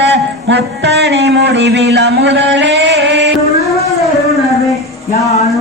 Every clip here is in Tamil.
வந்த முத்தனி முடிவில முதலே. யான்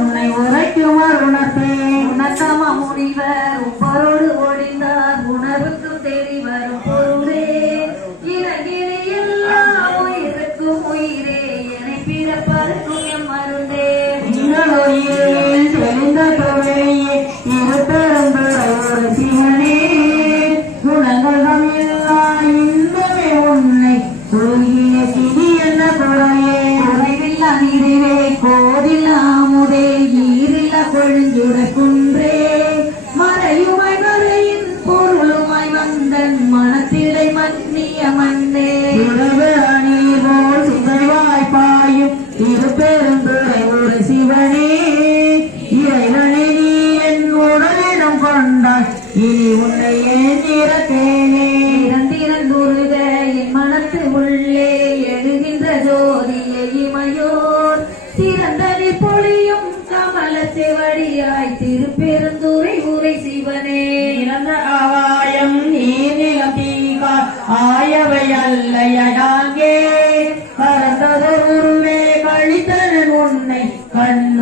one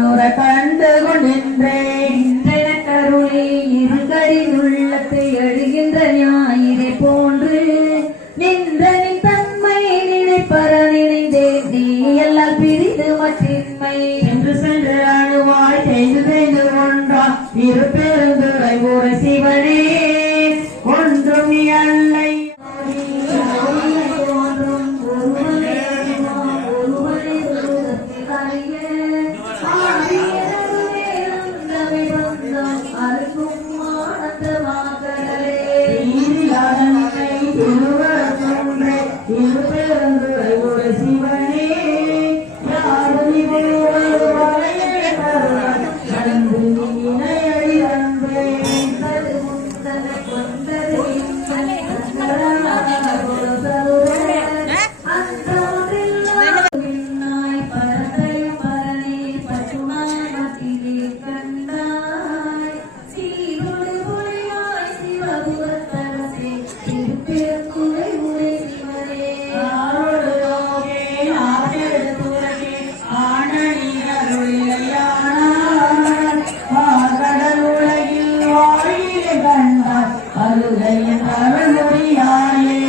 அருடைய கருளுடையாயே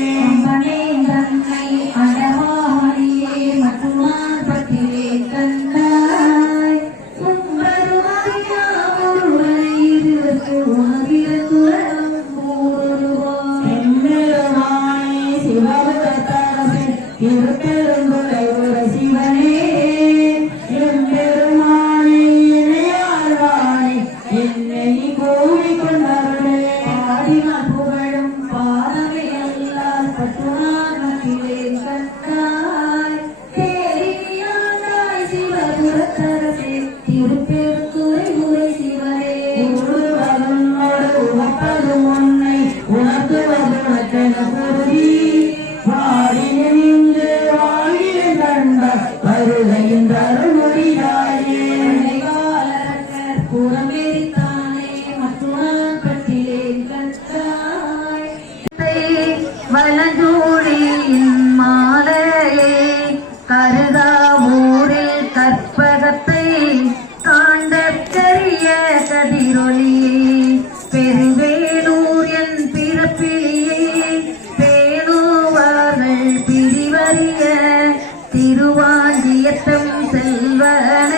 மனே தன்னை அடவாரியே மட்டுமார் பத்திலே கண்டாய் உம்பருவாயா ஒருவரை இருவருக்கு உணவிருக்குறோம் கூறுவாய் செம்மிருவாய் சிவபுரத்தாரசு என்னை கோவிக்கொண்டார் ingat. Abraham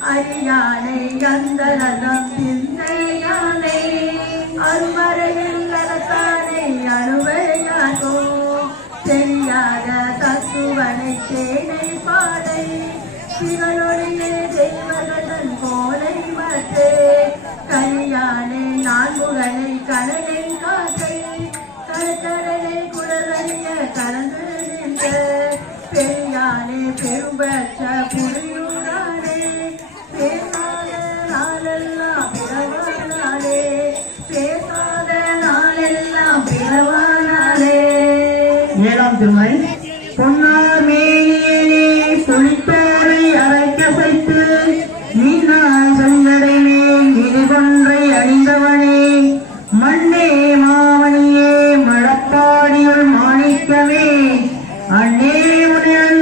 அரியானை கந்தரதம் சிந்தை யானை அருமறையில் கலத்தானை அணுவையாகோ தெரியாத தத்துவனை சேனை பாதை. சிவனொழியே தெய்வகதன் கோலை மத்தே கல்யாணை நான்முகனை கடலின் காசை கடற்கடலை குடலைய கலந்து நின்ற. பெரியானே பெரும்பற்ற புரியும் ஏழாம் திருமறை பொன்னார் மேனியே புளித்தோரை அரைக்க வைத்து மீனாய் செங்கடை மேல் இருகொன்றை அணிந்தவனே. மண்ணே மாமணியே மழப்பாடியுள் மாணிக்கமே. அண்ணே உடன்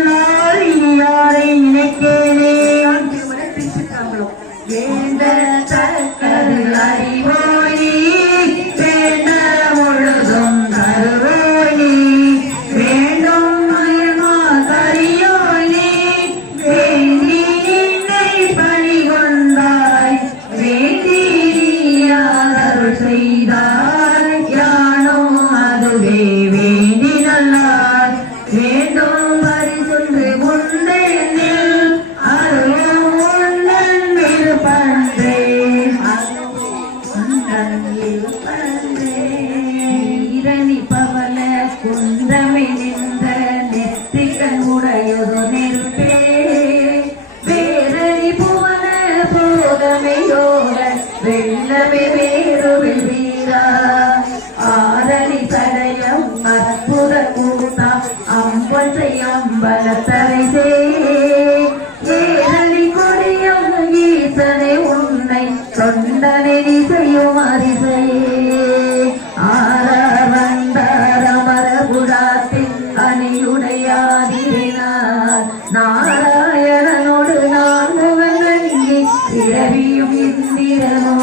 அம்பலத்தரைசே ஏரணி கொடியம் ஈசனை உன்னை தொண்டனை செய்யும் அதிசையே ஆரவந்தரமரபுராத்தின் அணியுடையாதிரினார் நாராயணனோடு நான் பிறவியும் இந்திரனோ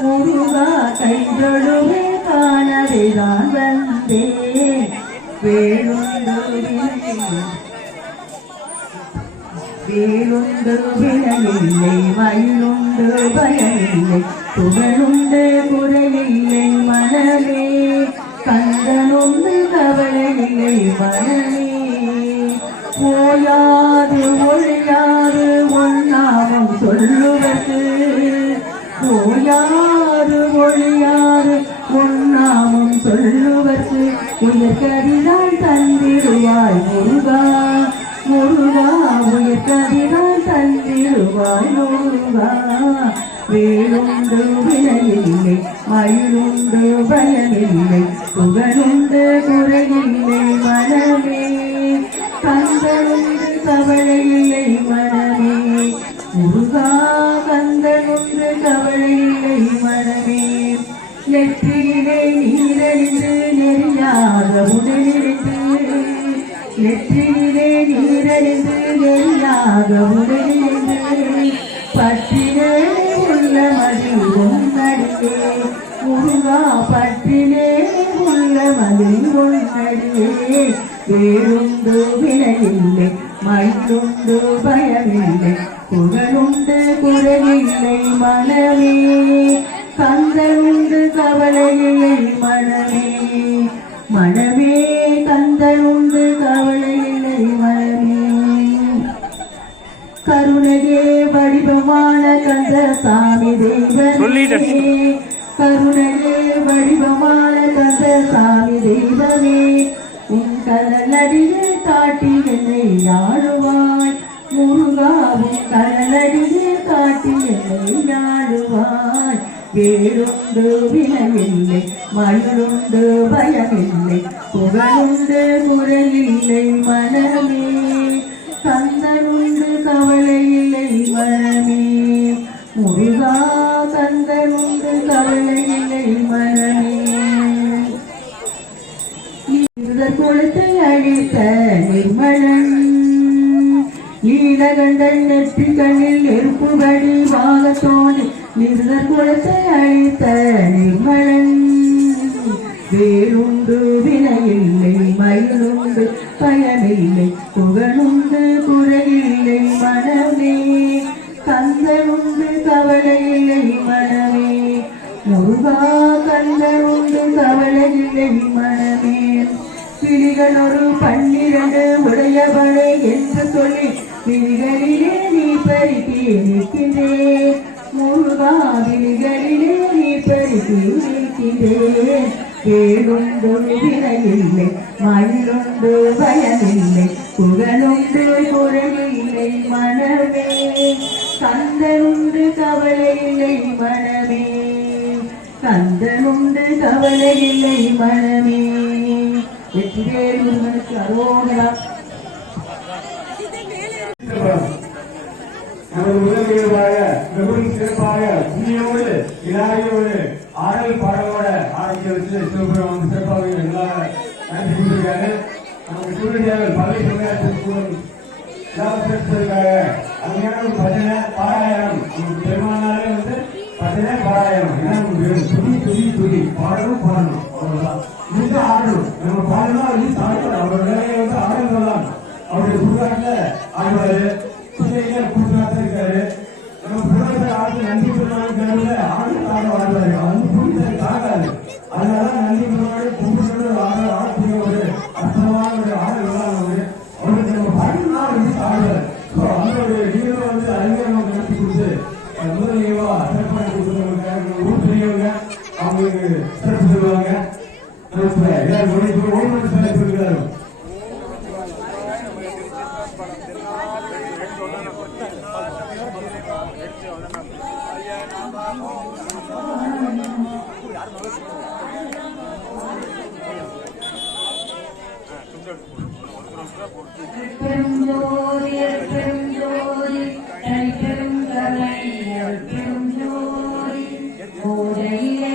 முருகா கைந்தொழுவே காணவே நான் வந்தேன் வேலுண்டு வினையில்லை வேலுண்டு வினையில்லை மயிலுண்டு பயமில்லை புகழுண்டு குறையில்லை மனமே கந்தனுண்டு கவலையில்லை மனமே போயாது ஒழியாது ஒன்னாவும் சொல்லுவது மொழியாறு ஒழியாது ஒன்னாமம் சொல்லுவது உயர்கதிதான் தந்திடுவாய் முருகா. முருகா உயர்கதிதான் தந்திடுவாய் முருகா. வேலுண்டு வினையில்லை மயிலுண்டு பயனில்லை புகழுண்டு குறையில்லை மனமே. கந்தனுண்டு கவலையில்லை மனமே நெறியாக உடலிருந்து உள்ள மதி உன்னடியே முருகா பற்றிலே உள்ள மதி உன்னடியே வேறுண்டு வினையில்லை மயிலுண்டு கடலடியை காட்டி என்னை ஆடுவாய். முருகாவும் கடலடியை காட்டி என்னை ஆடுவாய். வேறுண்டு வினையில்லை மயிலுண்டு பயமில்லை புகழுண்டு குறையில்லை மனமே. கந்தனுண்டு கவலையில்லை மன சுந்தர் குலத்தை அழித்த நிர்மலன். நீலகண்டன் நெற்றிகளில் கண்ணில் நெருப்புகடி வாகத்தோனி இருதர் குளத்தை அழித்த நிர்மலன். வேறுண்டு வினையில்லை மயிலுண்டு பயனில்லை புகழுண்டு குறையில்லை மனமே. கந்தனுண்டு கவலையில்லை மனமே. முருகா கந்தனுண்டு கவலையில்லை மனமே கிளிகள் ஒரு பன்னிரண்டு உடையவளே என்று சொல்லி விழிகளிலே நீ பறித்து நிற்கின்றேன் முருகா விழிகளிலே நீ பறித்து நிற்கின்றேன் கேடுண்டு வினையில்லை மண்ணுண்டு பயனில்லை புகழுண்டு குரலில்லை மனமே. கந்தனுண்டு கவலையில்லை மனமே. கந்தனுண்டு கவலையில்லை மனமே. வெற்றிவேல் முருகனுக்கு அரோகரா. நமது உதவியுமாக மிகவும் சிறப்பாக புண்ணியோடு இலாயோடு ஆடல் பாடலோட ஆரம்பிக்க சிவபுரம் வந்து சிறப்பாக எல்லா நன்றி நமக்கு பள்ளி இலவசத்திற்காக அருமையான பஜனை பாராயணம். நமக்கு பெருமானாலே வந்து பஜனை பாராயணம். ஏன்னா பாடணும். அவ்வளவுதான். இது ஆடணும் நம்ம பாடணும் அது அவரோட வேலையை வந்து ஆடல் தான் அவருடைய சுடுகாட்டில் ஆடுவாரு. பெருஞ்சோதி பெருஞ்சோதி தனிப்பெரும் கலை பெருஞ்சோதி ஓடையிலே